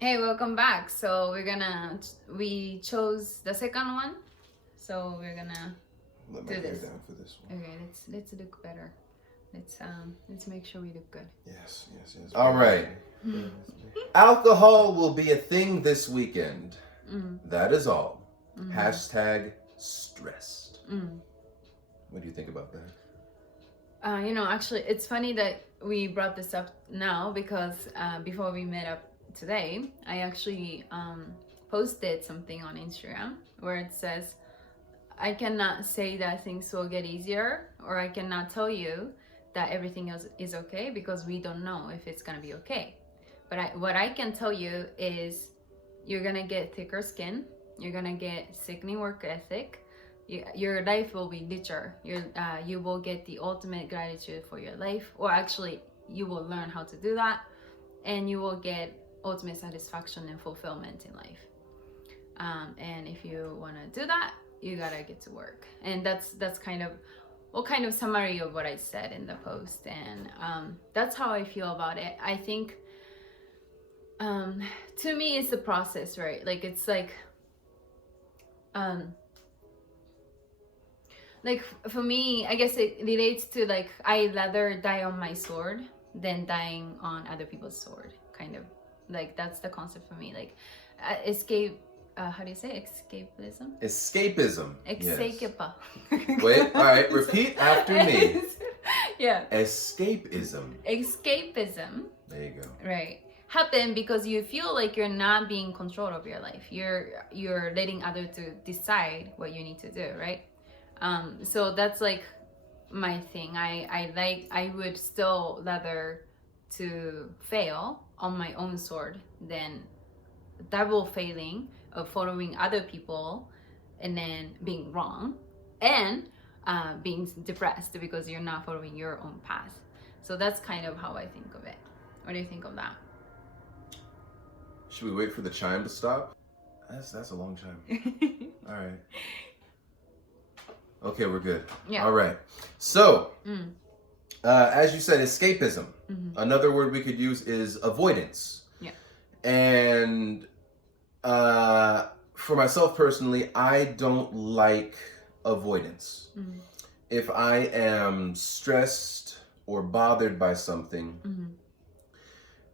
Hey, welcome back. So we chose the second one. So we're gonna Let my do hair this. down for this one. Okay, let's look better. Let's make sure we look good. Yes. All right. Alcohol will be a thing this weekend. That is all. Hashtag stressed. What do you think about that? Actually, it's funny that we brought this up now because before we met up today, I actually posted something on Instagram where it says, I cannot say that things will get easier, or I cannot tell you that everything else is okay because we don't know if it's gonna be okay. But what I can tell you is you're gonna get thicker skin, you're gonna get sickening work ethic, your life will be richer. You will get the ultimate gratitude for your life, or actually you will learn how to do that, and you will get ultimate satisfaction and fulfillment in life. And if you want to do that, you gotta get to work. And that's kind of summary of what I said in the post. And that's how I feel about it. I think to me it's the process, right? Like it's like for me, I guess it relates to like I'd rather die on my sword than dying on other people's sword, kind of. Like that's the concept for me. Like escape. How do you say escapism? Escapism. Escape. Yes. Wait. All right. Repeat after me. Yeah. Escapism. Escapism. There you go. Right. Happen because you feel like you're not being in control of your life. You're letting others to decide what you need to do, right? So that's like my thing. I would still rather to fail on my own sword than double failing of following other people and then being wrong and being depressed because you're not following your own path. So that's kind of how I think of it. What do you think of that? Should we wait for the chime to stop? That's a long chime. All right. Okay, we're good. Yeah. All right. So, as you said, escapism. Another word we could use is avoidance. Yeah. And for myself personally, I don't like avoidance. If I am stressed or bothered by something,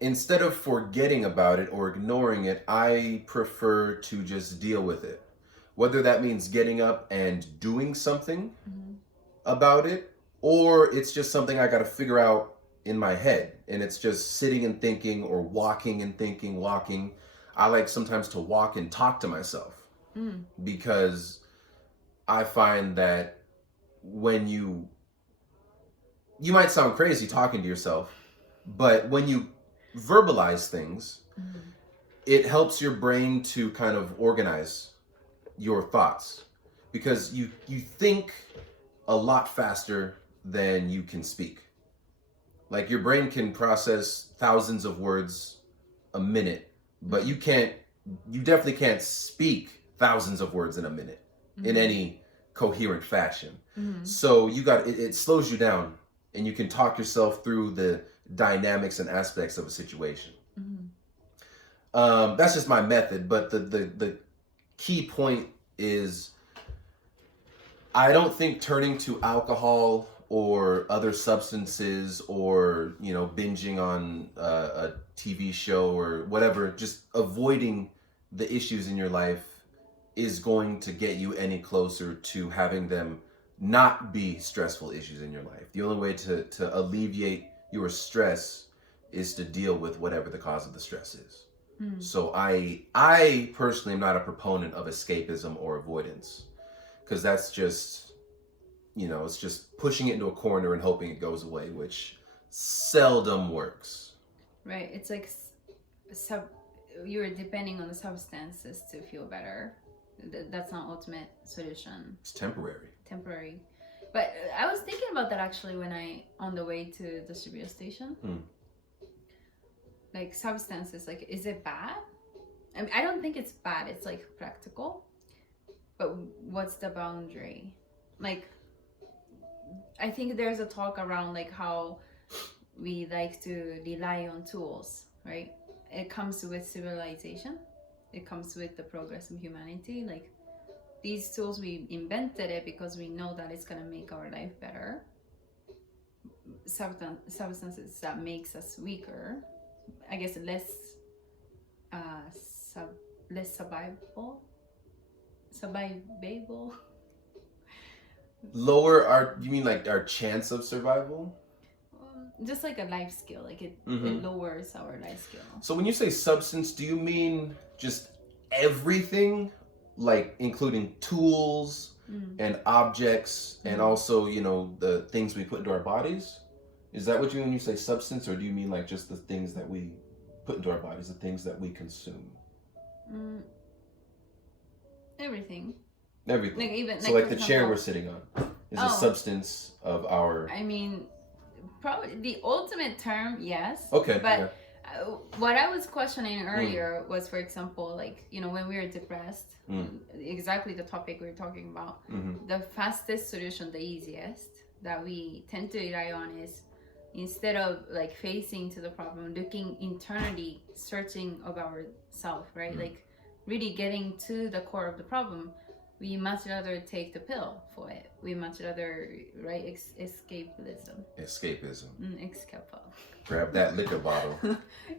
instead of forgetting about it or ignoring it, I prefer to just deal with it. Whether that means getting up and doing something about it, or it's just something I got to figure out in my head, and it's just sitting and thinking, or walking and thinking, walking. I like sometimes to walk and talk to myself because I find that when you might sound crazy talking to yourself, but when you verbalize things, it helps your brain to kind of organize your thoughts, because you think a lot faster than you can speak. Like your brain can process thousands of words a minute, but you definitely can't speak thousands of words in a minute in any coherent fashion. So it slows you down, and you can talk yourself through the dynamics and aspects of a situation. That's just my method, but the key point is I don't think turning to alcohol or other substances, or binging on a TV show or whatever, just avoiding the issues in your life is going to get you any closer to having them not be stressful issues in your life. The only way to alleviate your stress is to deal with whatever the cause of the stress is. So I personally am not a proponent of escapism or avoidance, because that's just, it's just pushing it into a corner and hoping it goes away, which seldom works. Right. It's like you're depending on the substances to feel better. That's not ultimate solution. It's temporary. But I was thinking about that actually when on the way to the Shibuya station. Like substances, like, is it bad? I mean, I don't think it's bad. It's like practical. But what's the boundary? Like, I think there's a talk around like how we like to rely on tools, right? it comes with civilization. It comes with the progress of humanity. Like these tools, we invented it because we know that it's gonna make our life better. Substances that makes us weaker, I guess less survivable. Lower our, you mean like our chance of survival? Just like a life skill, like it lowers our life skill. So when you say substance, do you mean just everything, like including tools and objects and also, you know, the things we put into our bodies? Is that what you mean when you say substance, or do you mean like just the things that we put into our bodies, the things that we consume? Everything. Everything. Like even so like the chair we're sitting on is a substance of our... I mean, probably the ultimate term, yes. Okay. But yeah. What I was questioning earlier was, for example, like, you know, when we were depressed, exactly the topic we were talking about, the fastest solution, the easiest that we tend to rely on is, instead of like facing to the problem, looking internally, searching of ourselves, right? Like really getting to the core of the problem. We much rather take the pill for it. We much rather, right, escapism. Escape. Grab that liquor bottle.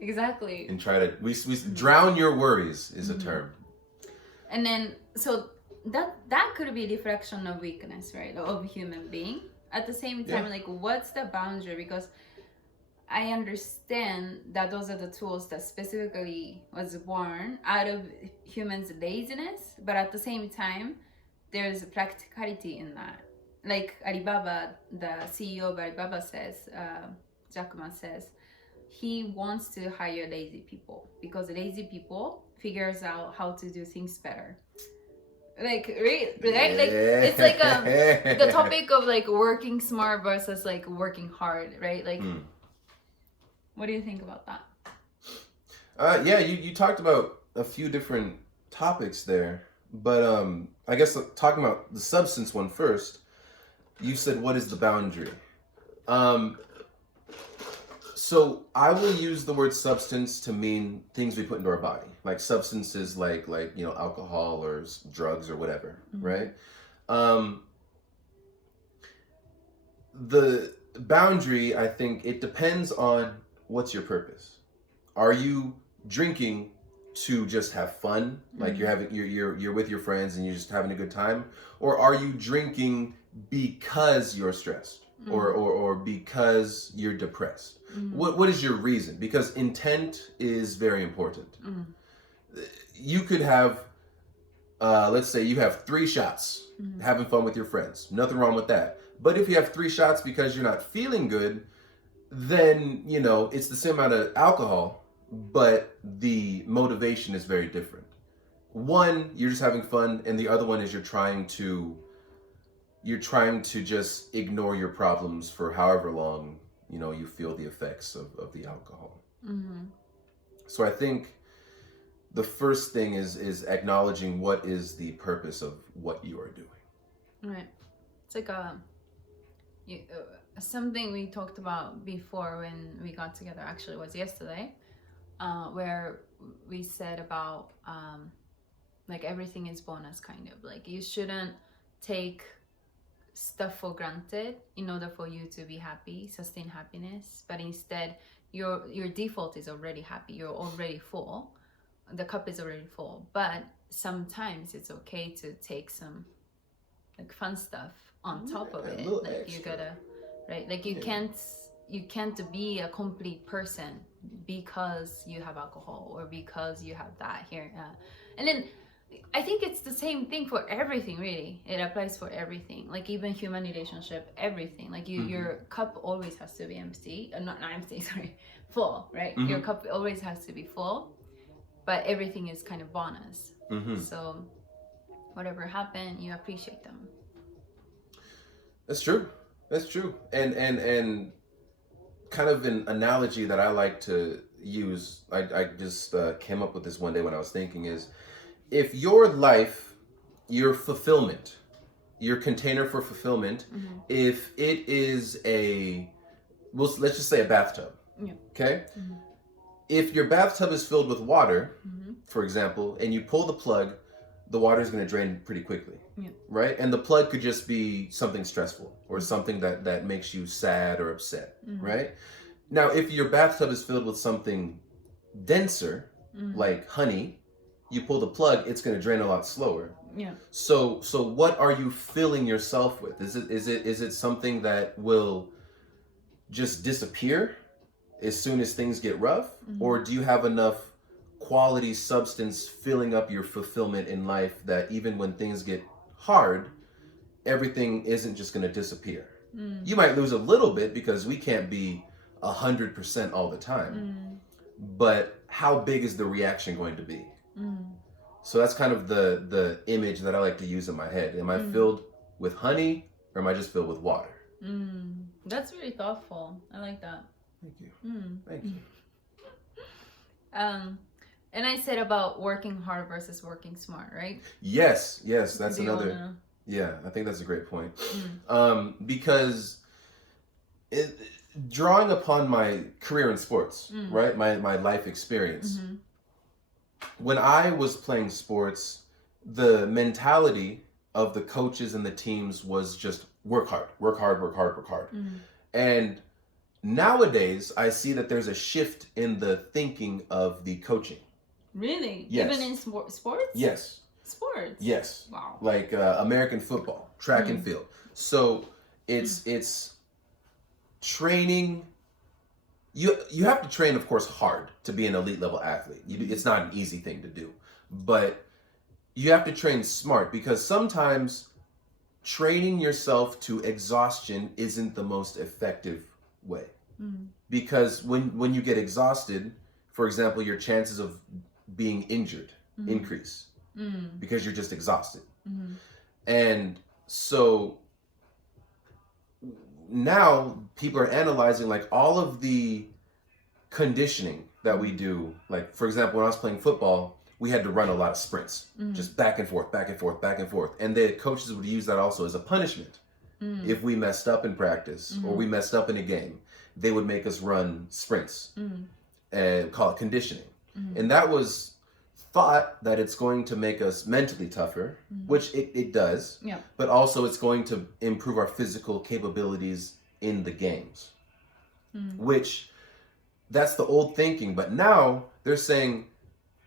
Exactly. And try to, we drown your worries is a term. And then, so that could be reflection of weakness, right, of human being. At the same time, like, what's the boundary? Because I understand that those are the tools that specifically was born out of humans' laziness, but at the same time, there's practicality in that. Like Alibaba, the CEO of Alibaba says, Jack Ma says, he wants to hire lazy people because lazy people figures out how to do things better. Like, right? Like, it's like the topic of like working smart versus like working hard, right? Like, what do you think about that? Yeah, you talked about a few different topics there, but I guess talking about the substance one first, you said, what is the boundary? So I will use the word substance to mean things we put into our body, like substances like you know, alcohol or drugs or whatever, right? The boundary, I think, it depends on what's your purpose. Are you drinking to just have fun, like you're with your friends and you're just having a good time, or are you drinking because you're stressed or because you're depressed? What is your reason? Because intent is very important. You could have let's say you have 3 shots having fun with your friends, nothing wrong with that. But if you have 3 shots because you're not feeling good, then, you know, it's the same amount of alcohol, but the motivation is very different. One, you're just having fun, and the other one is you're trying to just ignore your problems for however long, you know, you feel the effects of the alcohol. So I think the first thing is acknowledging what is the purpose of what you are doing. Right. It's like something we talked about before when we got together, actually was yesterday, where we said about like everything is bonus, kind of like you shouldn't take stuff for granted in order for you to be happy, sustain happiness, but instead your default is already happy, you're already full, the cup is already full. But sometimes it's okay to take some like fun stuff on top of it, like extra. You gotta, right, like you can't be a complete person because you have alcohol or because you have that here, and then I think it's the same thing for everything, really. It applies for everything, like even human relationship, everything. Like your cup always has to be empty, not empty, sorry, full, right? Your cup always has to be full, but everything is kind of bonus. So whatever happened, you appreciate them. That's true. And kind of an analogy that I like to use, I just came up with this one day when I was thinking, is if your life, your fulfillment, your container for fulfillment, if it is let's just say a bathtub, okay? if your bathtub is filled with water, Mm-hmm. for example, and you pull the plug, the water is going to drain pretty quickly, Yeah. right? And the plug could just be something stressful or something that makes you sad or upset, Mm-hmm. right? Now, if your bathtub is filled with something denser, like honey, you pull the plug, it's going to drain a lot slower. Yeah. So what are you filling yourself with? Is it something that will just disappear as soon as things get rough? Or do you have enough quality substance filling up your fulfillment in life that even when things get hard, everything isn't just going to disappear? You might lose a little bit because we can't be 100% all the time. But how big is the reaction going to be? So that's kind of the image that I like to use in my head. Am I filled with honey or am I just filled with water? That's really thoughtful. I like that. Thank you. Thank you. And I said about working hard versus working smart, right? Yes, that's Do you another. wanna- Yeah, I think that's a great point. Because drawing upon my career in sports, right? My life experience. When I was playing sports, the mentality of the coaches and the teams was just work hard, work hard, work hard, work hard. And nowadays, I see that there's a shift in the thinking of the coaching. Really? Yes. Even in sports? Yes. Sports? Yes. Wow. Like American football, track and field. So it's training. You have to train, of course, hard to be an elite level athlete. It's not an easy thing to do, but you have to train smart because sometimes training yourself to exhaustion isn't the most effective way. Because when you get exhausted, for example, your chances of being injured increase because you're just exhausted. And so now people are analyzing like all of the conditioning that we do. Like, for example, when I was playing football, we had to run a lot of sprints, just back and forth, back and forth, back and forth. And the coaches would use that also as a punishment. If we messed up in practice or we messed up in a game, they would make us run sprints and call it conditioning. And that was thought that it's going to make us mentally tougher, which it does, but also it's going to improve our physical capabilities in the games, which that's the old thinking. But now they're saying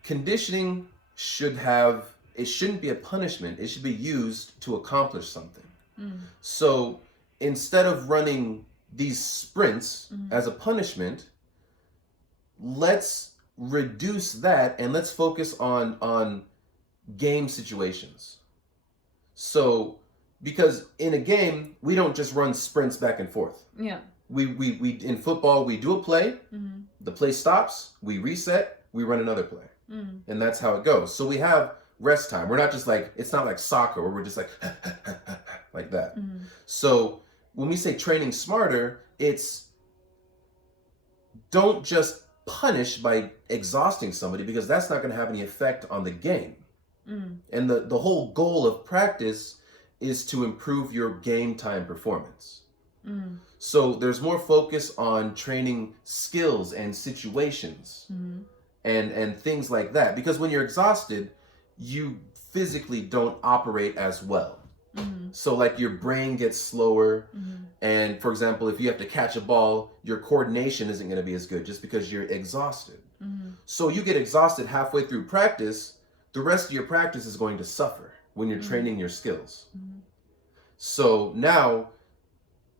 conditioning shouldn't be a punishment. It should be used to accomplish something. So instead of running these sprints as a punishment, let's reduce that and let's focus on game situations. So because in a game we don't just run sprints back and forth. We in football we do a play, the play stops, we reset, we run another play, and that's how it goes. So we have rest time. We're not just like, it's not like soccer where we're just like like that. So when we say training smarter, it's don't just punish by exhausting somebody because that's not going to have any effect on the game. And the whole goal of practice is to improve your game time performance. So there's more focus on training skills and situations and things like that, because when you're exhausted, you physically don't operate as well. So like your brain gets slower, and for example, if you have to catch a ball, your coordination isn't going to be as good just because you're exhausted. So you get exhausted halfway through practice, the rest of your practice is going to suffer when you're training your skills. So now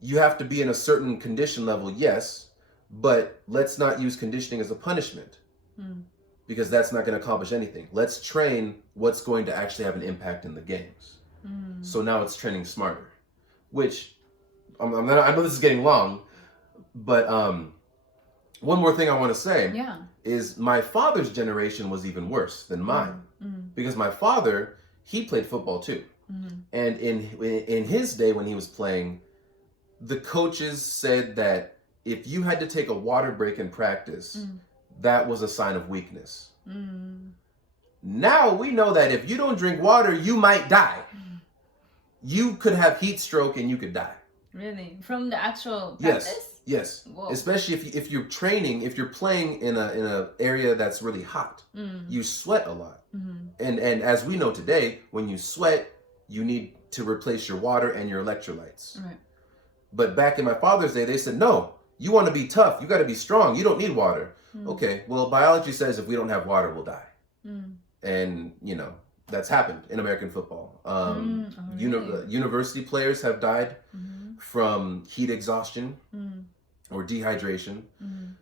you have to be in a certain condition level, yes, but let's not use conditioning as a punishment because that's not going to accomplish anything. Let's train what's going to actually have an impact in the games. So now it's training smarter, which I know this is getting long, but one more thing I want to say is my father's generation was even worse than mine because my father, he played football too. And in his day when he was playing, the coaches said that if you had to take a water break in practice, that was a sign of weakness. Now we know that if you don't drink water, you might die. You could have heat stroke and you could die. Really? From the actual practice? Yes. Whoa. Especially if you're training, if you're playing in a area that's really hot, you sweat a lot. And as we know today, when you sweat, you need to replace your water and your electrolytes. Right. But back in my father's day, they said, no, you want to be tough. You got to be strong. You don't need water. Okay, well, biology says if we don't have water, we'll die. And, you know, that's happened in American football. Really? University players have died from heat exhaustion or dehydration.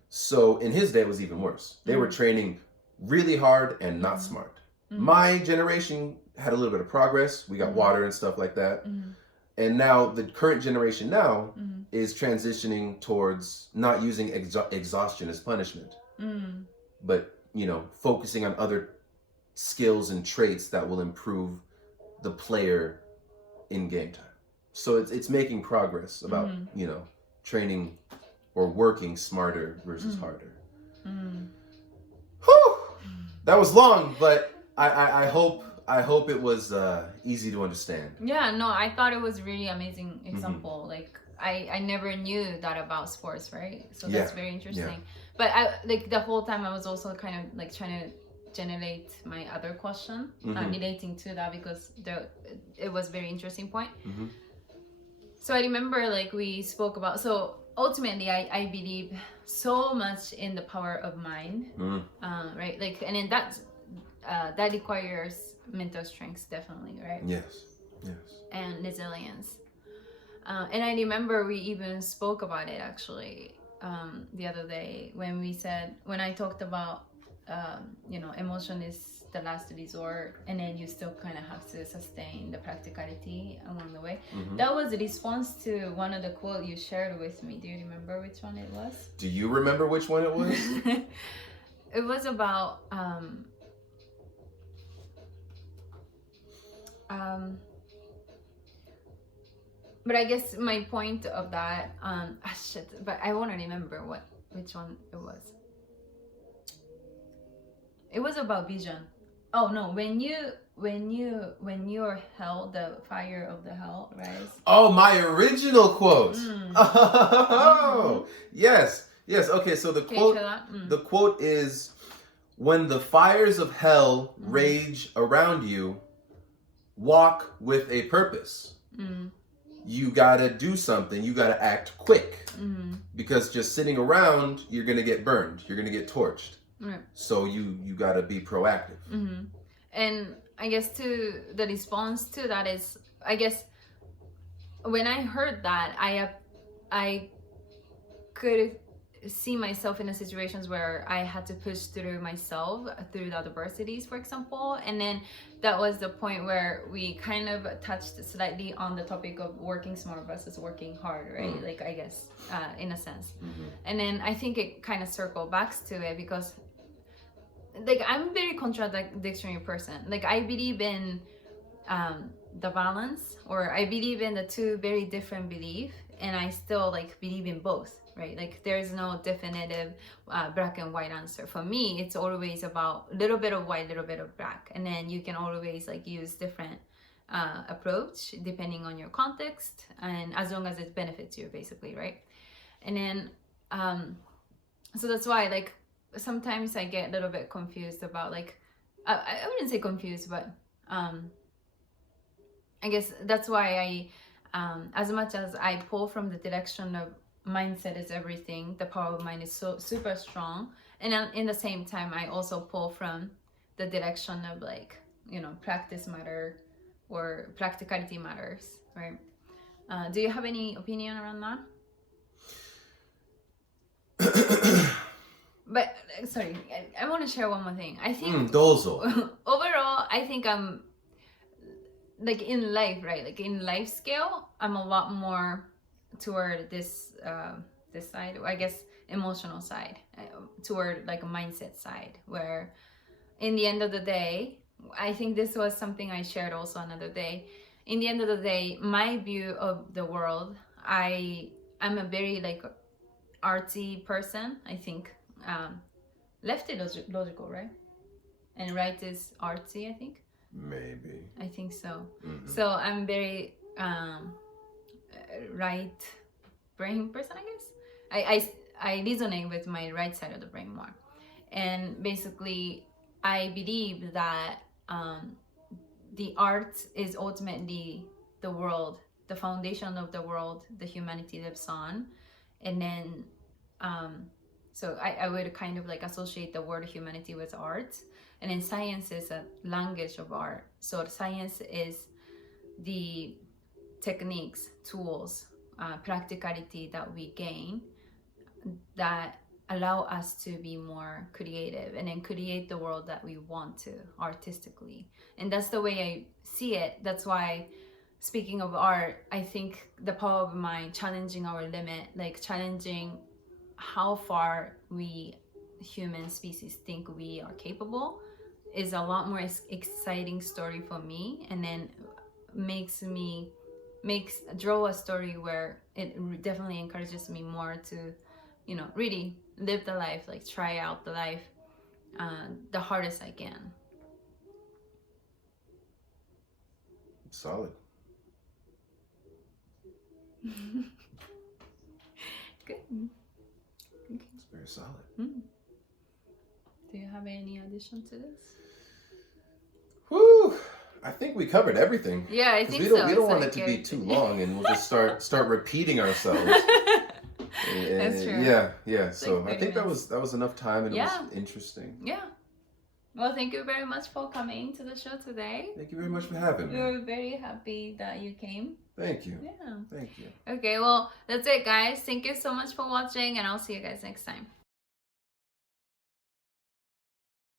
So in his day, it was even worse. They were training really hard and not smart. My generation had a little bit of progress. We got water and stuff like that. And now the current generation now is transitioning towards not using exhaustion as punishment, but, you know, focusing on other skills and traits that will improve the player in game time. So it's making progress about, you know, training or working smarter versus harder. Whew! That was long, but I hope it was easy to understand. Yeah, no, I thought it was really amazing example. Like I never knew that about sports, right? So that's very interesting. Yeah. But I like the whole time I was also kind of like trying to generate my other question relating to that, because it was very interesting point. So I remember like we spoke about, so ultimately I believe so much in the power of mind, right? Like, and then that requires mental strength, definitely, right? Yes. And resilience. And I remember we even spoke about it actually the other day when I talked about you know, emotion is the last resort, and then you still kind of have to sustain the practicality along the way. That was a response to one of the quote you shared with me. Do you remember which one it was? Do you remember which one it was? It was about but I guess my point of that but I want to remember which one it was. It was about vision. Oh no, when you're hell, the fire of the hell, right? Oh, my original quote. Oh, yes. Okay, so the quote is, when the fires of hell rage around you, walk with a purpose. You gotta do something. You gotta act quick, because just sitting around, you're gonna get burned. You're gonna get torched. So you gotta be proactive. And I guess to the response to that is, I guess when I heard that, I could see myself in the situations where I had to push through myself through the adversities, for example. And then that was the point where we kind of touched slightly on the topic of working smart versus working hard, right? Like, I guess in a sense. And then I think it kind of circled back to it, because like I'm a very contradictory person. Like I believe in the balance, or I believe in the two very different beliefs, and I still like believe in both, right? Like there's no definitive black and white answer. For me, it's always about a little bit of white, little bit of black, and then you can always like use different approach depending on your context, and as long as it benefits you, basically, right? And then so that's why like sometimes I get a little bit confused about like I wouldn't say confused, but I guess that's why I as much as I pull from the direction of mindset is everything, the power of mind is so super strong, and in the same time I also pull from the direction of like, you know, practice matter or practicality matters, right? Do you have any opinion around that? But sorry, I want to share one more thing. I think overall, I think I'm like in life, right? Like in life scale, I'm a lot more toward this this side, I guess, emotional side, toward like a mindset side, where in the end of the day, I think this was something I shared also another day. In the end of the day, my view of the world, I'm a very like artsy person. I think left is logical, right? And right is artsy, I think. Maybe. I think so. So I'm very right brain person, I guess. I resonate with my right side of the brain more. And basically, I believe that the art is ultimately the world, the foundation of the world, the humanity lives on. And then, so I would kind of like associate the word humanity with art. And then science is a language of art. So science is the techniques, tools, practicality that we gain that allow us to be more creative and then create the world that we want to artistically. And that's the way I see it. That's why, speaking of art, I think the power of mind, challenging our limit, like challenging how far we human species think we are capable, is a lot more exciting story for me. And then draw a story where it definitely encourages me more to, you know, really live the life, like try out the life the hardest I can. Solid. Good. Okay. It's very solid. Do you have any addition to this? Whew. I think we covered everything. Yeah, I think we don't want it to be too long, and we'll just start repeating ourselves. That's true. Yeah. So I think that was enough time, and it was interesting. Yeah. Well, thank you very much for coming to the show today. Thank you very much for having me. We're very happy that you came. Thank you. Yeah. Thank you. Okay, well, that's it, guys. Thank you so much for watching, and I'll see you guys next time.